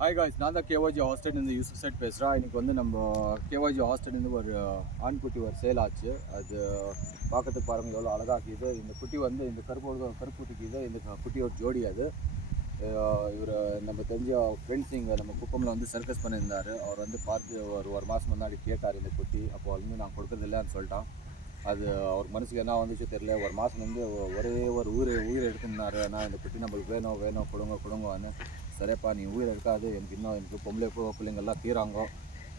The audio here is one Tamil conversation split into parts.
ஹாய் காய்ஸ், நான் தான் கேஒஜி ஹாஸ்டல்லேருந்து யூசுப் செட் பேசுகிறேன். இன்றைக்கி வந்து நம்ம கேஒஜி ஹாஸ்டல்லேருந்து ஒரு ஆண்குட்டி ஒரு சேல் ஆச்சு. அது பார்க்கறதுக்கு பாருங்கள் எவ்வளோ அழகாக இருக்குது. இந்த குட்டி வந்து இந்த கருப்பு குட்டிக்கு இது இந்த குட்டியோட ஜோடி. அது இவர் நம்ம தெரிஞ்ச ஃப்ரெண்ட்ஸ் இங்கே நம்ம குப்பமில் வந்து சர்க்கஸ் பண்ணியிருந்தார். அவர் வந்து பார்த்து ஒரு மாதம் முன்னாடி கேட்டார் இந்த குட்டி. அப்போ வந்து நான் கொடுக்குறதில்லன்னு சொல்லிட்டான். அது அவர் மனசுக்கு என்ன வந்துச்சு தெரியல. ஒரு மாதம் வந்து ஒரே ஒரு உயிர் எடுத்துருந்தார். ஆனால் இந்த குட்டி நம்மளுக்கு வேணும் கொடுங்கன்னு. சரியாப்பா, நீ உயிர் எடுக்காது, எனக்கு பொம்பளை பிள்ளைங்கள்லாம் தீராங்கோ,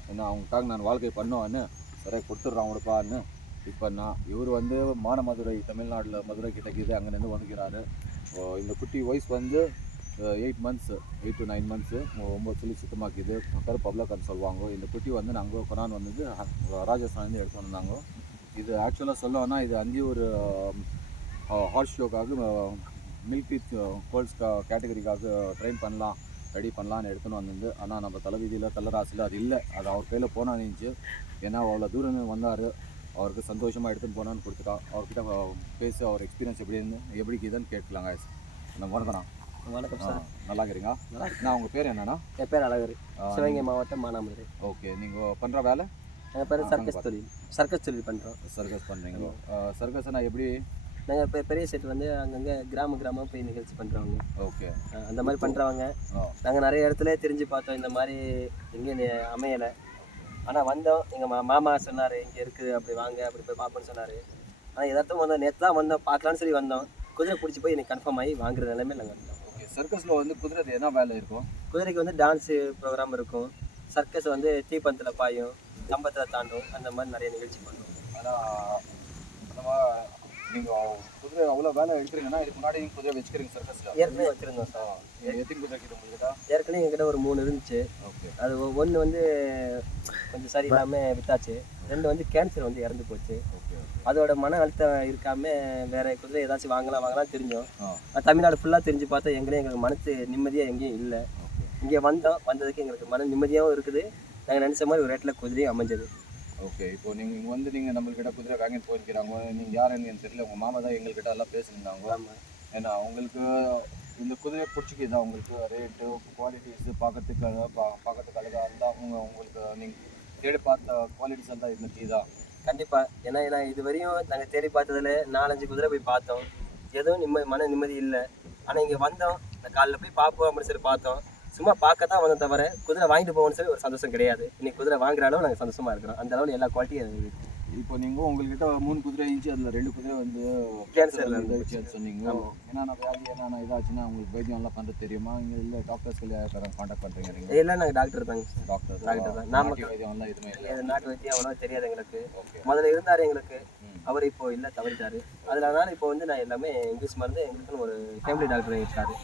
ஏன்னா அவங்களுக்காக நான் வாழ்க்கை பண்ணுவான்னு சரியாக கொடுத்துட்றான் அவனுப்பான்னு. இப்போ இவர் வந்து மதுரை, தமிழ்நாட்டில் மதுரை கிட்டக்கிது, அங்கேருந்து வந்துக்கிறாரு. இந்த குட்டி வயசு வந்து 8 to 9 months, 9 சொல்லி சுத்தமாக்கிது. பப்ளக்கான்னு சொல்லுவாங்க. இந்த குட்டி வந்து நாங்கள் கொண்டாந்து வந்தது ராஜஸ்தான்லேருந்து எடுத்து வந்தாங்க. இது ஆக்சுவலாக சொல்லணும்னா இது அங்கேயும் ஒரு ஹார்ஸ் ஷோக்காக மில்க் டீத் கோல்ஸ் கேட்டகரிக்காக ரெடி பண்ணலான்னு எடுத்துன்னு வந்தது. ஆனால் நம்ம தலைவிதியில் கல்லராசியில் அது இல்லை. அது அவர் கையில் போனான்னு இருந்துச்சு. ஏன்னா அவ்வளோ தூரம் வந்தார். அவருக்கு சந்தோஷமாக எடுத்துன்னு போனான்னு கொடுத்துட்டான். அவர்கிட்ட பேசி அவர் எக்ஸ்பீரியன்ஸ் எப்படிக்குதுன்னு கேட்கலாங்க. வணக்கம். வணக்கம் சார், நல்லா இருக்கிறீங்க? நான் உங்கள் பேர் என்னென்னா? என் பேர் அழகர், சிவகங்கை மாவட்டம் மானாமதுரை. ஓகே, நீங்கள் பண்ணுற வேலை? என் பேர் சர்க்கஸ் தொழில் பண்ணுறோம். சர்க்கஸ் பண்ணுறீங்களோ? சர்க்கஸ்னால் எப்படி? நாங்கள் இப்போ பெரிய செட் வந்து அங்கங்கே கிராமம் போய் நிகழ்ச்சி பண்ணுறவங்க. ஓகே, அந்த மாதிரி பண்ணுறவங்க. நாங்கள் நிறைய இடத்துல தெரிஞ்சு பார்த்தோம், இந்த மாதிரி எங்கேயும் அமையலை. ஆனால் வந்தோம், எங்கள் மாமா சொன்னார் இங்கே இருக்குது, அப்படி வாங்க, அப்படி போய் பார்ப்போன்னு சொன்னார். ஆனால் எதார்த்தம் வந்தோம், நேற்று தான் வந்தோம், பார்க்கலான்னு சொல்லி வந்தோம். குதிரை பிடிச்சி போய் எனக்கு கன்ஃபார்ம் ஆகி வாங்குற நிலைமை நாங்கள் வந்தோம். ஓகே, சர்க்கஸில் வந்து குதிரை என்ன வேலை இருக்கும்? குதிரைக்கு வந்து டான்ஸு ப்ரோக்ராம் இருக்கும். சர்க்கஸ் வந்து தீப்பந்தத்தில் பாயும், கம்பத்தில் தாண்டும், அந்த மாதிரி நிறைய நிகழ்ச்சி பண்ணுவோம். ஆனால் நீங்கள் குதிரை அவ்வளோ வேலை எடுக்கிறீங்கன்னா இதுக்கு முன்னாடி நீங்கள் குதிரை வச்சுக்கிறீங்க சர்க்கஸில்? ஏற்கனவே வச்சுருந்தோம் சார். எத்தனை குதிரை கிட்ட உங்களுக்கு? ஏற்கனவே எங்கிட்ட ஒரு 3 இருந்துச்சு. ஓகே, அது ஒன்று வந்து கொஞ்சம் சரியில்லாமல் வித்தாச்சு. 2 வந்து கேன்சர் வந்து இறந்து போச்சு. ஓகே, அதோட மன அழுத்தம் இருக்காம வேற குதிரை ஏதாச்சும் வாங்கலாம் தெரிஞ்சோம். தமிழ்நாடு ஃபுல்லாக தெரிஞ்சு பார்த்தா எங்களுக்கு மனசு நிம்மதியாக எங்கேயும் இல்லை. இங்கே வந்ததுக்கு எங்களுக்கு மன நிம்மதியாகவும் இருக்குது. நாங்கள் நினச்ச மாதிரி ஒரு ரேட்டில் குதிரையும் அமைஞ்சது. ஓகே, இப்போ நீங்கள் நம்மள்கிட்ட குதிரை வாங்கிட்டு போயிருக்கிறாங்க. நீங்கள் யாருன்னு எனக்கு தெரியல. உங்கள் மாமா தான் எங்கள்கிட்ட எல்லாம் பேசியிருந்தாங்க. ஏன்னா உங்களுக்கு இந்த குதிரையை பிடிச்சிக்கிதா? உங்களுக்கு ரேட்டு, குவாலிட்டிஸு பார்க்கறதுக்கு அழகாக இருந்தால் உங்களுக்கு நீங்கள் தேடி பார்த்த குவாலிட்டிஸ் எல்லாம் இருந்துச்சுதா? கண்டிப்பாக. ஏன்னா இது வரையும் நாங்கள் தேடி பார்த்ததில் 4-5 குதிரை போய் பார்த்தோம். எதுவும் மன நிம்மதி இல்லை. ஆனால் இங்கே வந்தோம், இந்த காலையில் போய் பார்ப்போம் அப்படின்னு சொல்லி பார்த்தோம். சும்மா பார்க்க தான் வந்தோம் தவிர குதிரை வாங்கிட்டு போவோம்னு சொல்லி ஒரு சந்தோஷம் கிடையாது. இன்னைக்கு குதிரை வாங்குற அளவு நாங்கள் சந்தோஷமாக இருக்கிறோம். அந்த அளவில் எல்லா குவாலிட்டியும் இருக்குது. இப்போ நீங்கள் உங்கள்கிட்ட 3 குதிரை இருந்துச்சு, அதில் 2 குதிரை வந்து கேன்சரில் இருந்துச்சு சொன்னீங்க. என்னென்ன வியாதி என்னென்ன இதாச்சுன்னா உங்களுக்கு வைத்தியம் எல்லாம் பண்ணுறது தெரியுமா? இங்கே இல்லை டாக்டர்ஸ்கள் யாரும் கான்டாக்ட் பண்ணுறீங்க? எல்லாம் நாங்கள் டாக்டர் தாங்க சார். டாக்டர் தான். நாட்டு வைத்தியம் எல்லாம் எதுவுமே இல்லை? நாட்டு வைத்தியம் அவ்வளோ தெரியாது எங்களுக்கு. முதல்ல இருந்தார் எங்களுக்கு, அவர் இப்போ இல்லை, தவறிட்டார். அதனால இப்போ வந்து நான் எல்லாமே இங்கிலீஷ் மருந்து எங்களுக்குன்னு ஒரு ஃபேமிலி டாக்டர் இருக்காரு.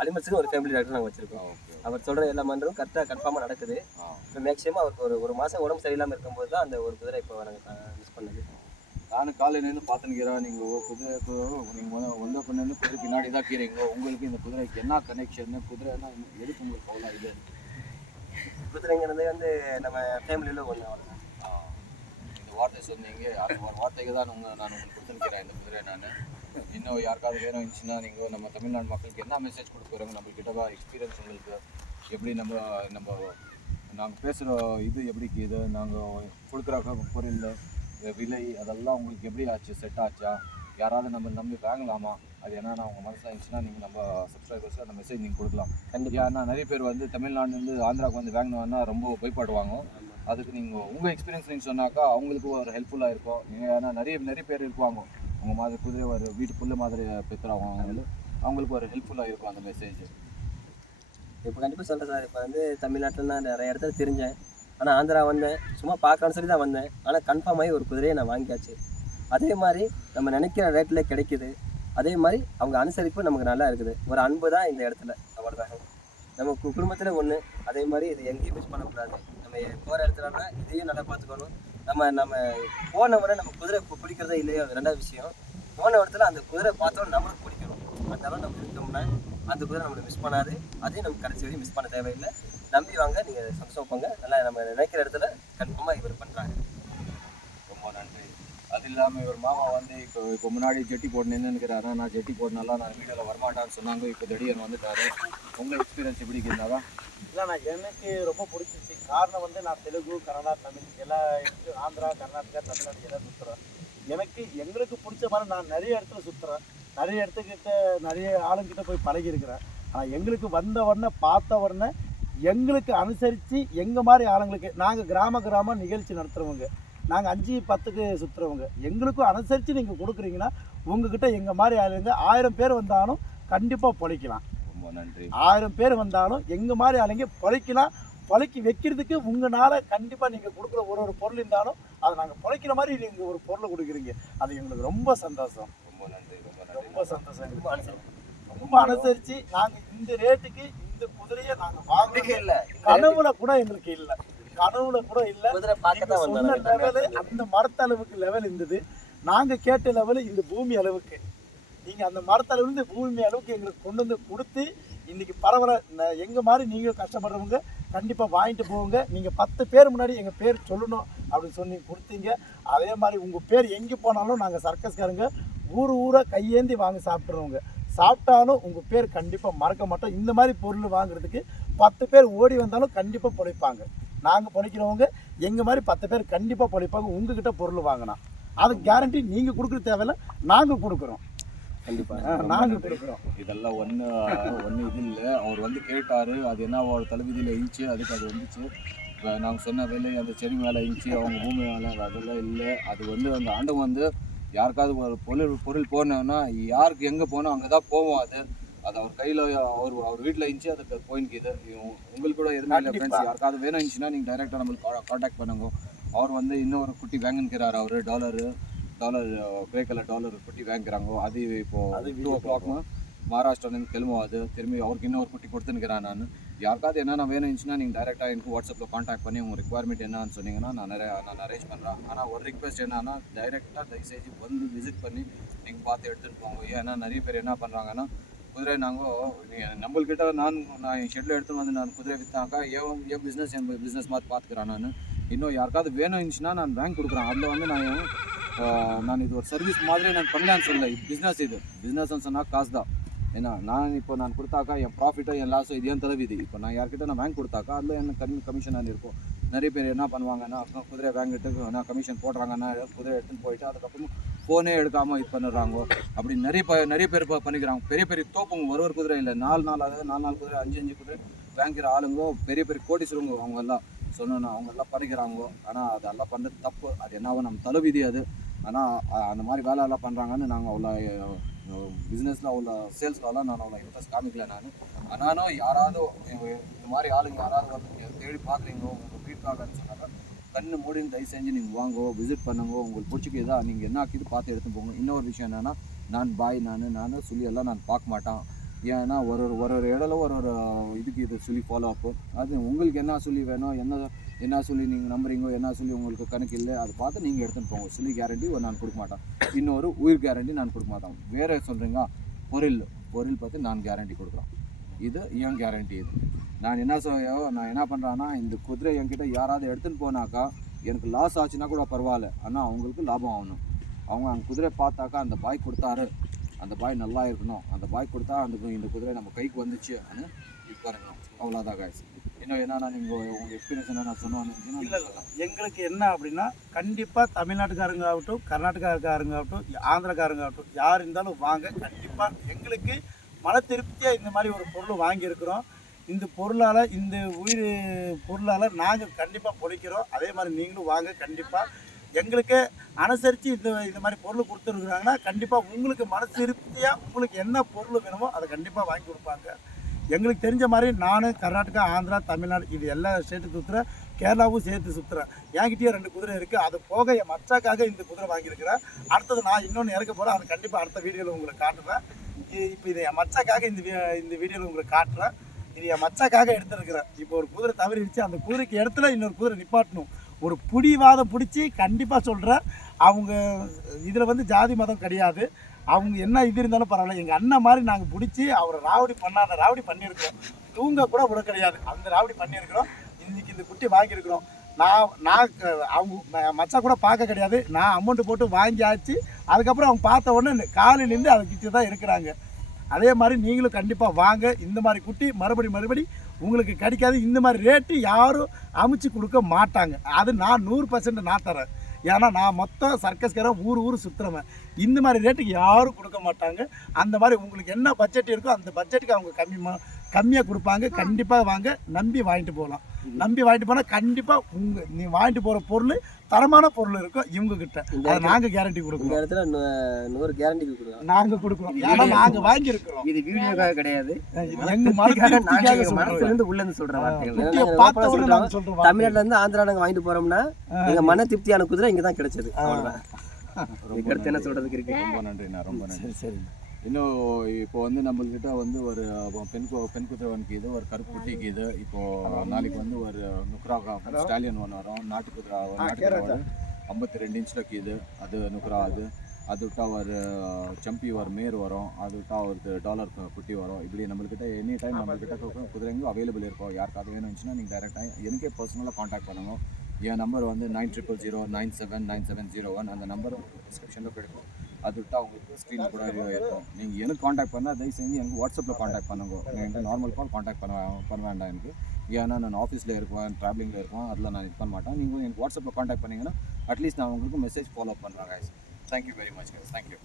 அலிமல்ஸுக்கு ஒரு ஃபேமிலி டாக்டர் நாங்கள் வச்சுருக்கோம். அவர் சொல்கிற எல்லா மருந்தும் கன்ஃபார்மாக நடக்குது. இப்போ மேக்ஸிமம் அவருக்கு ஒரு மாதம் உடம்பு சரியில்லாமல் இருக்கும்போது தான் அந்த ஒரு குதிரை இப்போ நாங்கள் மிஸ் பண்ணது. நானும் காலையிலேருந்து பார்த்துக்கிறேன். நீங்கள் குதிரைக்கு நீங்கள் வந்த பண்ணு குதிரை பின்னாடி தான் கீறீங்க. உங்களுக்கு இந்த குதிரைக்கு என்ன கனெக்ஷன்? குதிரைன்னா எதுக்கு உங்களுக்கு அவ்வளோ இது? குதிரைங்கிறது வந்து நம்ம ஃபேமிலியில் ஒன்று. இந்த வார்த்தை சொன்னீங்க, அந்த ஒரு வார்த்தைக்கு தான் நான் உங்களுக்கு கொடுத்துருக்கிறேன் இந்த குதிரை. நான் இன்னும் யாருக்காவது வேணும் இருந்துச்சுன்னா நீங்கள் நம்ம தமிழ்நாடு மக்களுக்கு என்ன மெசேஜ் கொடுக்குறோங்க? நம்மள்கிட்ட எக்ஸ்பீரியன்ஸ் உங்களுக்கு எப்படி நாங்கள் பேசுகிற இது எப்படிக்கு இது நாங்கள் கொடுக்குற பொருள் விலை அதெல்லாம் உங்களுக்கு எப்படி ஆச்சு? செட் ஆச்சா? யாராவது நம்ம நம்பி வாங்கலாமா? அது என்னன்னா உங்கள் மனசில் இருந்துச்சுன்னா நீங்கள் நம்ம சப்ஸ்கிரைபர்ஸுக்கு அந்த மெசேஜ் நீங்கள் கொடுக்கலாம். கண்டிப்பாக. ஏன்னா நிறைய பேர் வந்து தமிழ்நாடுலேருந்து ஆந்திராவுக்கு வந்து வாங்கினோன்னா ரொம்ப பயப்படுவாங்க. அதுக்கு நீங்கள் உங்கள் எக்ஸ்பீரியன்ஸ் நீங்கள் சொன்னாக்கா அவங்களுக்கு ஒரு ஹெல்ப்ஃபுல்லாக இருக்கும். நீங்கள் ஏன்னா நிறைய பேர் இருக்குவாங்க உங்கள் மாதிரி குதிரை ஒரு வீட்டுக்குள்ளே மாதிரி பெற்றுறாங்க. அவங்களுக்கு ஒரு ஹெல்ப்ஃபுல்லாக இருக்கும் அந்த மெசேஜ். இப்போ கண்டிப்பாக சொல்கிறேன் சார். இப்போ வந்து தமிழ்நாட்டில் நான் நிறைய இடத்துல தெரிஞ்சேன். ஆனால் ஆந்திரா வந்தேன், சும்மா பார்க்கலான்னு சொல்லி தான் வந்தேன். ஆனால் கன்ஃபார்ம் ஆகி ஒரு குதிரையை நான் வாங்கியாச்சு. அதே மாதிரி நம்ம நினைக்கிற ரேட்டில் கிடைக்குது. அதே மாதிரி அவங்க அனுசரிப்பு நமக்கு நல்லா இருக்குது. ஒரு அன்பு தான் இந்த இடத்துல, அவ்வளோதான். நம்ம குடும்பத்தில் ஒன்று. அதே மாதிரி இது எங்கேயும் மிஸ் பண்ணக்கூடாது. நம்ம போகிற இடத்துலனா இதையும் நல்லா பார்த்துக்கணும். நம்ம போன முறை நம்ம குதிரை பிடிக்கிறதே இல்லையோ, அது 2வது விஷயம். போன இடத்துல அந்த குதிரை பார்த்தோம் நம்மளுக்கு பிடிக்கணும். அந்த அளவு நம்ம இருக்கோம்னா அந்த குதிரை நம்மளை மிஸ் பண்ணாது. அதையும் நம்ம கடைசி வரையும் மிஸ் பண்ண தேவையில்லை. நம்பி வாங்க, நீங்கள் சந்தோஷம் போங்க. நல்லா நம்ம நினைக்கிற இடத்துல கன்ஃபார்மாக இவர் பண்ணுறாங்க. ரொம்ப நன்றி. அது இல்லாமல் இவர் மாமா வந்து இப்போ முன்னாடி ஜெட்டி போட்டு நின்றுக்கிறாரு. நான் ஜெட்டி போடனால நான் வீடியோவில் வரமாட்டான்னு சொன்னாங்க. இப்போ திடீர்னு வந்துட்டாரு. உங்கள் எக்ஸ்பீரியன்ஸ் எப்படி இருந்தாவா? இல்லைண்ணா எனக்கு ரொம்ப பிடிச்சிச்சு. காரணம் வந்து நான் தெலுங்கு, கன்னடா, தமிழ் எல்லா ஆந்திரா, கர்நாடகா, தமிழ்நாடு எல்லாம் சுற்றுறேன். எங்களுக்கு பிடிச்ச மாதிரி நான் நிறைய இடத்துல சுற்றுறேன். நிறைய இடத்துக்கிட்ட நிறைய ஆளுங்கிட்ட போய் பழகியிருக்கிறேன். ஆனால் எங்களுக்கு வந்த உடனே பார்த்த உடனே எங்களுக்கு அனுசரித்து எங்கள் மாதிரி ஆளுங்களுக்கு நாங்கள் கிராம நிகழ்ச்சி நடத்துகிறவங்க, நாங்கள் 5-10க்கு சுற்றுறவங்க, எங்களுக்கும் அனுசரித்து நீங்கள் கொடுக்குறீங்கன்னா உங்ககிட்ட எங்கள் மாதிரி ஆளுங்க 1000 பேர் வந்தாலும் கண்டிப்பாக பொழைக்கலாம். ரொம்ப நன்றி. 1000 பேர் வந்தாலும் எங்கள் மாதிரி ஆளுங்க பொழைக்கலாம். பொழைக்கி வைக்கிறதுக்கு உங்களால் கண்டிப்பாக நீங்கள் கொடுக்குற ஒரு பொருள் இருந்தாலும் அதை நாங்கள் பொழைக்கிற மாதிரி நீங்கள் ஒரு பொருளை கொடுக்குறீங்க. அது எங்களுக்கு ரொம்ப சந்தோஷம். ரொம்ப நன்றி. ரொம்ப சந்தோஷம். ரொம்ப அனுசரித்து நாங்கள் இந்த ரேட்டுக்கு இந்த குதிரையை நாங்கள் வாங்க இல்லை, கனவுல கூட எங்களுக்கு இல்லை, கனவுல கூட இல்லை. சொன்ன லெவலு அந்த மரத்தளவுக்கு லெவல் இருந்தது. நாங்கள் கேட்ட லெவலு இந்த பூமி அளவுக்கு. நீங்கள் அந்த மரத்தளவு இந்த பூமி அளவுக்கு எங்களுக்கு கொண்டு வந்து கொடுத்து இன்றைக்கி பரவாயில்ல. எங்கள் மாதிரி நீங்கள் கஷ்டப்படுறவங்க கண்டிப்பாக வாங்கிட்டு போங்க. நீங்கள் 10 பேர் முன்னாடி எங்கள் பேர் சொல்லணும் அப்படின்னு சொல்லி கொடுத்தீங்க. அதே மாதிரி உங்கள் பேர் எங்கே போனாலும் நாங்கள் சர்க்கஸ்காரங்க ஊரை கையேந்தி வாங்க சாப்பிட்றவங்க. சாப்பிட்டாலும் உங்கள் பேர் கண்டிப்பாக மறக்க மாட்டோம். இந்த மாதிரி பொருள் வாங்குறதுக்கு 10 பேர் ஓடி வந்தாலும் கண்டிப்பாக பொழைப்பாங்க. நாங்கள் பொழைக்கிறவங்க எங்கள் மாதிரி 10 பேர் கண்டிப்பாக பொழைப்பாங்க. உங்ககிட்ட பொருள் வாங்கினா அது கேரண்டி. நீங்கள் கொடுக்குற தேவையில்ல, நாங்கள் கொடுக்குறோம். கண்டிப்பாக நாங்கள் கொடுக்குறோம். இதெல்லாம் ஒன்று இது இல்லை. அவர் வந்து கேட்டார், அது என்ன ஒரு தலைவிதியில் இருந்துச்சு, அதுக்கு அது வந்துச்சு. இப்போ நாங்கள் சொன்ன வேலை அந்த செடி மேலே இருந்துச்சு, அவங்க பூமி மேலே, அதெல்லாம் இல்லை. அது வந்து அந்த ஆண்டவன் வந்து யாருக்காவது ஒரு பொருள் போனோன்னா யாருக்கு எங்கே போனோம் அங்கே தான் போவோம். அது அவர் கையில் அவர் வீட்டில் இருந்துச்சு, அதுக்கு போயின்னுக்குது. உங்களுக்கு கூட எதுவுமே இல்லை ஃப்ரெண்ட்ஸ். யாருக்காவது வேணும் இருந்துச்சுன்னா நீங்கள் டைரெக்டாக நம்மளுக்கு காண்டாக்ட் பண்ணுங்க. அவர் வந்து இன்னொரு குட்டி வாங்கிக்கிறார். அவர் டாலர் கிரே கலர் டாலர் குட்டி வாங்கிக்கிறாங்க. அது இப்போது 2 o'clock மகாராஷ்டிராலேருந்து கிளம்பும். அது திரும்பி அவருக்கு இன்னொரு குட்டி கொடுத்துன்னுக்கிறேன். நான் யாருக்காவது என்னென்ன வேணும் இருந்துச்சுன்னா நீங்கள் டைரெக்டாக எனக்கு வாட்ஸ்அப்பில் காண்டாக்ட் பண்ணி உங்கள் ரெக்குவயர்மெண்ட் என்னன்னு சொன்னீங்கன்னா நான் அரேஞ்ச் பண்ணுறேன். ஆனால் ஒரு ரிக்வெஸ்ட் என்னன்னா, டைரெக்டாக தயவுசெய்து வந்து விசிட் பண்ணி நீங்கள் பார்த்து எடுத்துகிட்டு போங்க. ஏன்னா நிறைய பேர் என்ன பண்ணுறாங்கன்னா, குதிரை நாங்கள் நம்மள்கிட்ட நான் என் ஷெட்டில் எடுத்துகிட்டு வந்து நான் குதிரை விற்றாக்கா என் பிஸ்னஸ் மாதிரி பார்த்துக்கிறேன். நான் இன்னும் யாருக்காவது வேணும் இருந்துச்சுன்னா நான் பேங்க் கொடுக்குறேன். அதில் வந்து நான் இது ஒரு சர்வீஸ் மாதிரி நான் பண்ணலான்னு சொல்லலை. இது பிஸ்னஸ்ன்னு சொன்னால் காசு தான். ஏன்னா நான் கொடுத்தாக்கா என் ப்ராஃபிட்டோ என் லாஸோ இது ஏன் தலைவிதி. இப்போ நான் யார்கிட்ட நான் பேங்க் கொடுத்தாக்கா அதில் எனக்கு கமிஷன் இருக்கும். நிறைய பேர் என்ன பண்ணுவாங்கன்னா, குதிரை வாங்கிட்டு நான் கமிஷன் போடுறாங்கன்னா குதிரை எடுத்துன்னு போயிட்டு அதுக்கப்புறம் ஃபோனே எடுக்காமல் இது பண்ணிடுறாங்க. அப்படி நிறைய பேர் பண்ணிக்கிறாங்க. பெரிய தோப்புங்க ஒரு குதிரை இல்லை, 4 குதிரை 5 குதிரை வாங்கிற ஆளுங்க பெரிய கோடீஸ்வரங்க அவங்கெல்லாம் சொன்னோன்னா அவங்கெல்லாம் பண்ணிக்கிறாங்க. ஆனால் அதெல்லாம் பண்ணுறது தப்பு. அது என்னவோ நம்ம தலைவிதி அது. ஆனால் அந்த மாதிரி வேலையெல்லாம் பண்ணுறாங்கன்னு நாங்கள் அவ்வளோ பிஸ்னஸில் அவ்வளோ சேல்ஸ்லலாம் நான் அவ்வளோ இன்ட்ரெஸ்ட் காமிக்கல. ஆனாலும் யாராவது இந்த மாதிரி ஆளுங்க யாராவது வந்து தேடி பார்க்குறீங்களோ உங்கள் ஃபீட்பேக்னு சொன்னாங்க கண்ணு மூடின்னு தயவு செஞ்சு நீங்கள் வாங்கோ, விசிட் பண்ணுங்க. உங்களுக்கு பிடிச்சிக்கிதா நீங்கள் என்ன ஆக்கிது பார்த்து எடுத்து போங்க. இன்னொரு விஷயம் என்னென்னா, நான் சொல்லியெல்லாம் நான் பார்க்க மாட்டேன். ஏன்னா ஒரு இடத்துல ஒரு இதுக்கு இது சொல்லி ஃபாலோ அப்பு. அது உங்களுக்கு என்ன சொல்லி வேணும், என்ன சொல்லி நீங்கள் நம்புறீங்கோ, என்ன சொல்லி உங்களுக்கு கணக்கு இல்லை, அதை பார்த்து நீங்கள் எடுத்துகிட்டு போங்க. சொல்லி கேரண்டி நான் கொடுக்க மாட்டேன். இன்னொரு உயிர் கேரண்டி நான் கொடுக்க மாட்டேன். வேறு சொல்கிறீங்க பொருள் பார்த்து நான் கேரண்டி கொடுக்குறேன். இது என் கேரண்டி. இது நான் என்ன பண்ணுறேன்னா, இந்த குதிரை என்கிட்ட யாராவது எடுத்துன்னு போனாக்கா எனக்கு லாஸ் ஆச்சுன்னா கூட பரவாயில்ல, ஆனால் அவங்களுக்கு லாபம் ஆகணும். அவங்க அந்த குதிரை பார்த்தாக்கா அந்த பாய் கொடுத்தாரு, அந்த பாய் நல்லா இருக்கணும், அந்த பாய் கொடுத்தா இந்த குதிரை நம்ம கைக்கு வந்துச்சு இது பாருங்கணும். அவ்வளோதான் காய்ஸ். இன்னும் என்னன்னா நீங்கள் உங்கள் எக்ஸ்பீரியன்ஸ் என்ன சொன்னோன்னு இல்லை எங்களுக்கு என்ன அப்படின்னா, கண்டிப்பாக தமிழ்நாட்டுக்காரங்க ஆகட்டும், கர்நாடகாக்காரங்க ஆகட்டும், ஆந்திரக்காரங்க ஆகட்டும், யார் இருந்தாலும் வாங்க. கண்டிப்பாக எங்களுக்கு மன திருப்தியாக இந்த மாதிரி ஒரு பொருள் வாங்கியிருக்கிறோம். இந்த பொருளால் இந்த உயிர் பொருளால் நாங்கள் கண்டிப்பாக பொழைக்கிறோம். அதே மாதிரி நீங்களும் வாங்க. கண்டிப்பாக எங்களுக்கு அனுசரித்து இந்த மாதிரி பொருள் கொடுத்துருக்குறாங்கன்னா கண்டிப்பாக உங்களுக்கு மனசு திருப்தியாக உங்களுக்கு என்ன பொருள் வேணுமோ அதை கண்டிப்பாக வாங்கி கொடுப்பாங்க. எங்களுக்கு தெரிஞ்ச மாதிரி நான் கர்நாடகா, ஆந்திரா, தமிழ்நாடு இது எல்லா ஸ்டேட்டு சுற்றுறேன், கேரளாவும் சேர்த்து சுற்றுறேன். என்கிட்டயே 2 குதிரை இருக்குது. அது போக என் மச்சாக்காக இந்த குதிரை வாங்கியிருக்கிறேன். அடுத்தது நான் இன்னொன்று இறக்க போகிறேன். அது கண்டிப்பாக அடுத்த வீடியோவில் உங்களுக்கு காட்டுறேன். இப்போ இது என் மச்சாக்காக இந்த வீடியோவில் உங்களுக்கு காட்டுறேன். இது என் மச்சாக்காக எடுத்துருக்கிறேன். இப்போ ஒரு குதிரை தவறிடுச்சு, அந்த குதிரைக்கு இடத்துல இன்னொரு குதிரை நிப்பாட்டணும். ஒரு புடிவாதம் பிடிச்சி கண்டிப்பாக சொல்கிறேன். அவங்க இதில் வந்து ஜாதி மதம் கிடையாது. அவங்க என்ன இது இருந்தாலும் பரவாயில்ல. எங்கள் அண்ணன் மாதிரி நாங்கள் பிடிச்சி அவரை ராவடி பண்ணாத ராவடி பண்ணியிருக்கிறோம். தூங்க கூட விட கிடையாது, அந்த ராவடி பண்ணியிருக்கிறோம். இன்றைக்கி இந்த குட்டி வாங்கியிருக்கிறோம். நான் அவங்க மச்சா கூட பார்க்க கிடையாது, நான் அமௌண்ட்டு போட்டு வாங்கியாச்சு. அதுக்கப்புறம் அவங்க பார்த்த உடனே காலு நின்று அவங்ககிட்ட தான் இருக்கிறாங்க. அதே மாதிரி நீங்களும் கண்டிப்பாக வாங்க. இந்த மாதிரி குட்டி மறுபடி உங்களுக்கு கிடைக்காது. இந்த மாதிரி ரேட்டு யாரும் அமைச்சு கொடுக்க மாட்டாங்க. அது நான் 100% நான் தரேன். ஏன்னா நான் மொத்தம் சர்க்கஸ்காரன் ஊர் சுற்றுறவன். இந்த மாதிரி ரேட்டுக்கு யாரும் கொடுக்க மாட்டாங்க. அந்த மாதிரி உங்களுக்கு என்ன பட்ஜெட் இருக்கோ அந்த பட்ஜெட்டுக்கு அவங்க கம்மியாக கொடுப்பாங்க. கண்டிப்பாக வாங்க, நம்பி வாங்கிட்டு போகலாம். நம்பி வாங்கிட்டு போனால் கண்டிப்பாக நீ வாங்கிட்டு போகிற பொருள் தரமான பொருள் இருக்கும் இவங்ககிட்ட. அதை நாங்கள் கேரண்டி கொடுக்குறோம். இந்த இடத்துல 100 கேரண்டி கொடுக்குறோம். நாங்கள் கொடுக்குறோம். ஏன்னா நாங்கள் வாங்கியிருக்கிறோம். இது வீடியோக்காக கிடையாது, எங்கள் மனசுலேருந்து உள்ளேருந்து சொல்கிற வார்த்தைகள். தமிழ்நாட்டுல இருந்து ஆந்திரா நாங்கள் வாங்கிட்டு போறோம்னா எங்க மன திருப்தியான குதிரை இங்கே தான் கிடைச்சது. அவ்வளோதான். இதுக்கடுத்து என்ன சொல்றதுக்கு இருக்கு? ரொம்ப நன்றிண்ணா, ரொம்ப நன்றி. சரி, இன்னும் இப்போ வந்து நம்மள்கிட்ட வந்து ஒரு பெண் குதிரை ஒன்றுக்கு இது, ஒரு கருப்பு குட்டிக்கு இது. இப்போது நாளைக்கு வந்து ஒரு நுக்ரா ஸ்டாலியன் ஒன்று வரும், நாட்டு குதிரை 52 இன்ச்சில் இது, அது நுக்ரா. அது விட்டா ஒரு சம்பி ஒரு மேர் வரும், அது விட்டா ஒரு டாலர் குட்டி வரும். இப்படி நம்மள்கிட்ட எனி டைம் நம்மள்கிட்ட குதிரைங்களும் அவைலபிள் இருக்கும். யாருக்காவது வேணும்னுச்சுன்னா நீங்கள் டைரெக்டாக எனக்கே பர்சனலாக காண்டாக்ட் பண்ணுங்க. என் நம்பர் வந்து 9000979701. அந்த நம்பர் டிஸ்கிரிப்ஷனில் கிடைக்கும். அது விட்டால் உங்களுக்கு ஸ்க்ரீனில் கூட இருக்கும். நீங்கள் எனக்கு காண்டாக்ட் பண்ணால் தயவு செஞ்சு எனக்கு வாட்ஸ்அப்பில் காண்டாக்ட் பண்ணுங்க. என்கிட்ட நார்மல் கால் காண்டாக்ட் பண்ண வேண்டாம் எனக்கு. ஏன்னா நான் ஆஃபீஸில் இருப்பேன், ட்ராவலிங்கில் இருப்பேன், அதில் நான் இது பண்ண மாட்டேன். நீங்கள் எனக்கு வாட்ஸ்அப்பில் காண்டாக்ட் பண்ணிங்கன்னா அட்லீஸ்ட் நான் உங்களுக்கு மெசேஜ் ஃபாலோ பண்ணுறேன். Guys, thank you very much guys. Thank you.